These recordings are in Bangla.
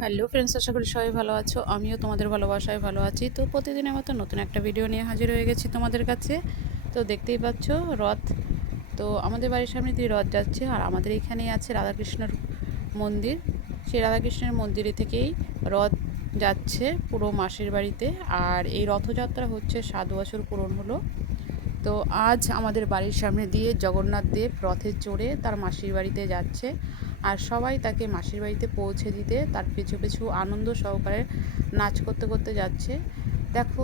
হ্যালো ফ্রেন্ডস, আশা করি সবাই ভালো আছো। আমিও তোমাদের ভালোবাসায় ভালো আছি। তো প্রতিদিনের মতো নতুন একটা ভিডিও নিয়ে হাজির হয়ে গেছি তোমাদের কাছে। তো দেখতেই পাচ্ছ রথ। তো আমাদের বাড়ির সামনে দিয়ে রথ যাচ্ছে, আর আমাদের এখানেই আছে রাধাকৃষ্ণের মন্দির। সেই রাধাকৃষ্ণের মন্দিরে থেকেই রথ যাচ্ছে পুরো মাসির বাড়িতে। আর এই রথযাত্রা হচ্ছে 7 বছর পূরণ হলো। তো আজ আমাদের বাড়ির সামনে দিয়ে জগন্নাথ দেব রথে চড়ে তার মাসির বাড়িতে যাচ্ছে, আর সবাই তাকে মাসির বাড়িতে পৌঁছে দিতে তার পিছু পিছু আনন্দ সহকারে নাচ করতে করতে যাচ্ছে। দেখো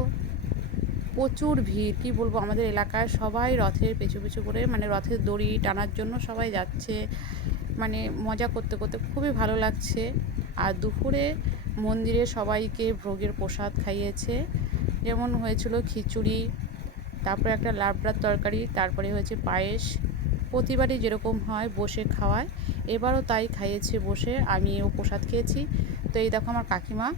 প্রচুর ভিড়, কি বলবো, আমাদের এলাকায় সবাই রথের পিছু পিছু করে, মানে রথের দড়ি টানার জন্য সবাই যাচ্ছে। মানে মজা করতে করতে খুবই ভালো লাগছে। আর দুপুরে মন্দিরে সবাইকে ভোগের প্রসাদ খাইয়েছে। যেমন হয়েছিল খিচুড়ি, তারপরে একটা লাবড়ার তরকারি, তারপরে হয়েছে পায়েস। প্রতিবারই যেরকম হয় বসে খাওয়ায়, এবারও তাই খাইয়েছে বসে। আমিও প্রসাদ খেয়েছি। তো এই দেখো আমার কাকিমা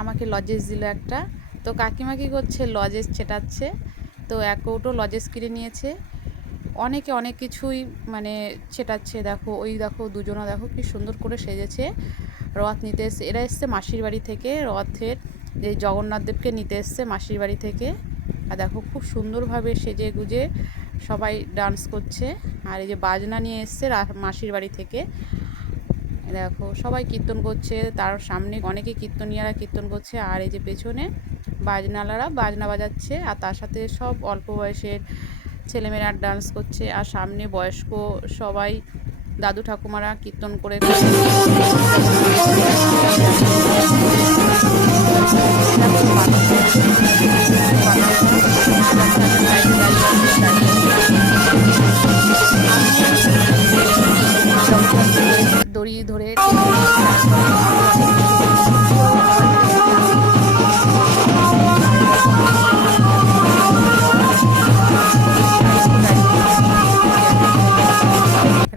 আমাকে লজেস দিল একটা। তো কাকিমা কী করছে, লজেস ছেটাচ্ছে। তো এক কৌটো লজেস কিনে নিয়েছে। অনেকে অনেক কিছুই মানে ছেটাচ্ছে। দেখো ওই দেখো দুজনা, দেখো কি সুন্দর করে সেজেছে। রথ নিতে এসছে, এরা এসছে মাসির বাড়ি থেকে। রথের যে জগন্নাথ দেবকে নিতে এসছে মাসির বাড়ি থেকে। আর দেখো খুব সুন্দরভাবে সেজে গুজে সবাই ডান্স করছে। আর এই যে বাজনা নিয়ে এসছে মাসির বাড়ি থেকে। দেখো সবাই কীর্তন করছে, তার সামনে অনেকে কীর্তনিয়ারা কীর্তন করছে, আর এই যে পেছনে বাজনালারা বাজনা বাজাচ্ছে। আর তার সাথে সব অল্প বয়সের ছেলেমেয়েরা ডান্স করছে, আর সামনে বয়স্ক সবাই দাদু ঠাকুমারা কীর্তন করে দড়ি ধরে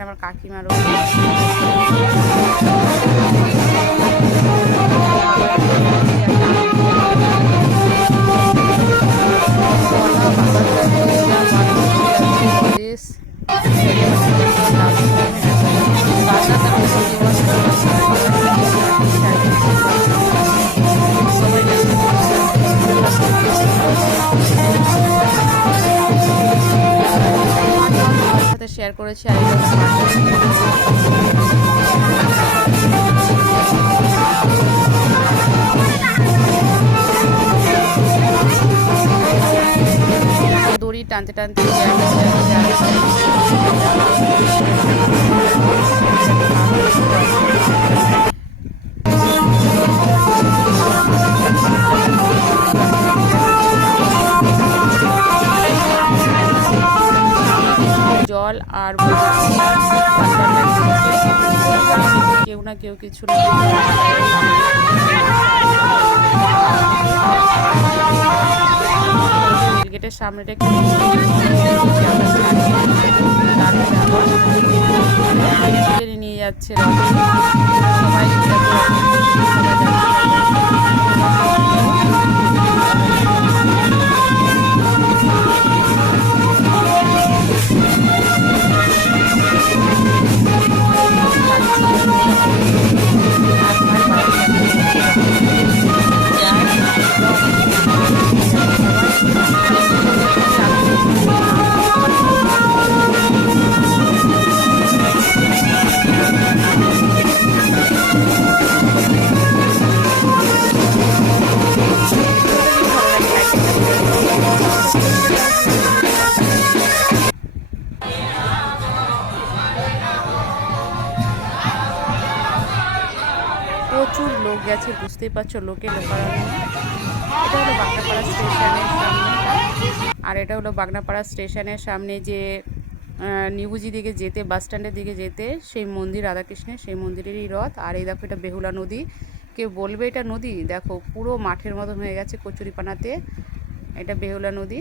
আমার কাকিমারও সাথে শেয়ার করেছি। আর দড়ি টানতে টানতে জল আর কেউ না কেউ কিছু না গেটের সামনেটা নিয়ে যাচ্ছে সবাই। প্রচুর লোক গেছে, বুঝতেই পারছো লোকে লোকারণ্য। এটা হলো বাগনাপাড়া স্টেশনের সামনে, আর এটা হলো বাগনাপাড়া স্টেশনের সামনে যে নিবুজি দিকে যেতে, বাস স্ট্যান্ডের দিকে যেতে সেই মন্দির রাধাকৃষ্ণের, সেই মন্দিরেরই রথ। আর এই দেখো এটা বেহুলা নদী। কেউ বলবে এটা নদী, দেখো পুরো মাঠের মতন হয়ে গেছে কচুরিপানাতে। এটা বেহুলা নদী।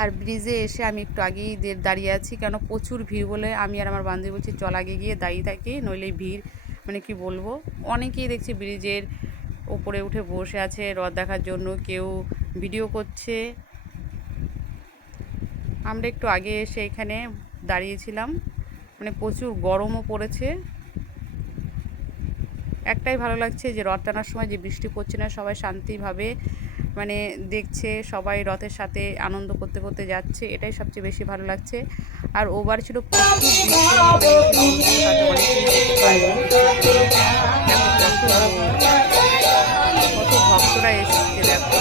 আর ব্রিজে এসে আমি একটু আগেই দাঁড়িয়ে আছি, কেন প্রচুর ভিড় বলে আমি আর আমার বান্ধবী বলছি চল আগে গিয়ে দাঁড়িয়ে থাকি, নইলে ভিড় মানে কি বলবো। অনেকেই দেখছি ব্রিজের উপরে উঠে বসে আছে রথ দেখার জন্য, কেউ ভিডিও করছে। আমরা একটু আগে এসে এখানে দাঁড়িয়েছিলাম, মানে প্রচুর গরমও পড়েছে। একটাই ভালো লাগছে যে রথ টানার সময় যে বৃষ্টি পড়ছে না, সবাই শান্তিভাবে মানে দেখছে, সবাই রথের সাথে আনন্দ করতে করতে যাচ্ছে, এটাই সবচেয়ে বেশি ভালো লাগছে। আর ওবার ছিল প্রচুর বৃষ্টি, মানে কি বলবো, তাতে অনেকেই যেতে পারেনি বৃষ্টির জন্য। দেখো কত ভক্তরা এসেছে, দেখো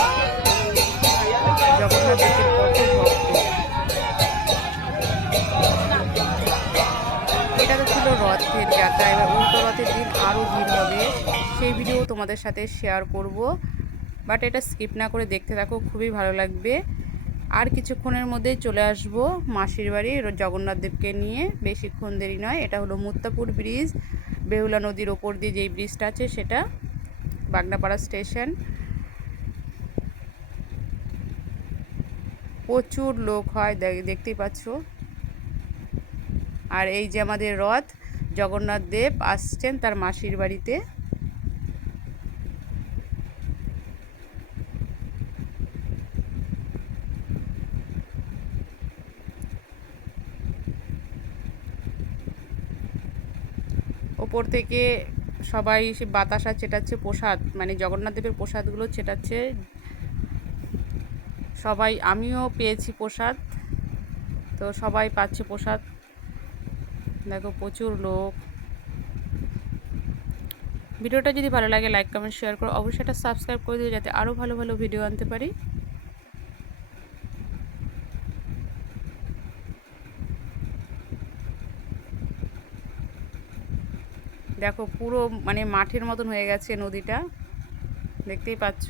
জগন্নাথ দেবের কত ভক্ত। এটা তো ছিল রথের যাত্রা, এবার উল্টো রথের দিন আরও ভিড় হবে, সেই ভিডিও তোমাদের সাথে শেয়ার করব, বাট এটা স্কিপ না করে দেখতে থাকো, খুবই ভালো লাগবে। আর কিছুক্ষণের মধ্যেই চলে আসব মাসির বাড়ি জগন্নাথ দেবকে নিয়ে, বেশিক্ষণ দেরি নয়। এটা হলো মুত্তাপুর ব্রিজ, বেহুলা নদীর ওপর দিয়ে যেই ব্রিজটা আছে সেটা, বাগনাপাড়া স্টেশন। প্রচুর লোক হয়, দেখতেই পাচ্ছ। আর এই যে আমাদের রথ, জগন্নাথ দেব আসছেন তার মাসির বাড়িতে। ওপর থেকে সবাই সে বাতাসা চেটাচ্ছে, প্রসাদ মানে জগন্নাথ দেবের প্রসাদগুলো চেটাচ্ছে সবাই, আমিও পেয়েছি প্রসাদ, তো সবাই পাচ্ছে প্রসাদ। দেখো প্রচুর লোক। ভিডিওটা যদি ভালো লাগে লাইক কমেন্ট শেয়ার করো, অবশ্যই এটা সাবস্ক্রাইব করে দিও যাতে আরও ভালো ভালো ভিডিও আনতে পারি। দেখো পুরো মানে মাঠের মতন হয়ে গেছে নদীটা, দেখতেই পাচ্ছ।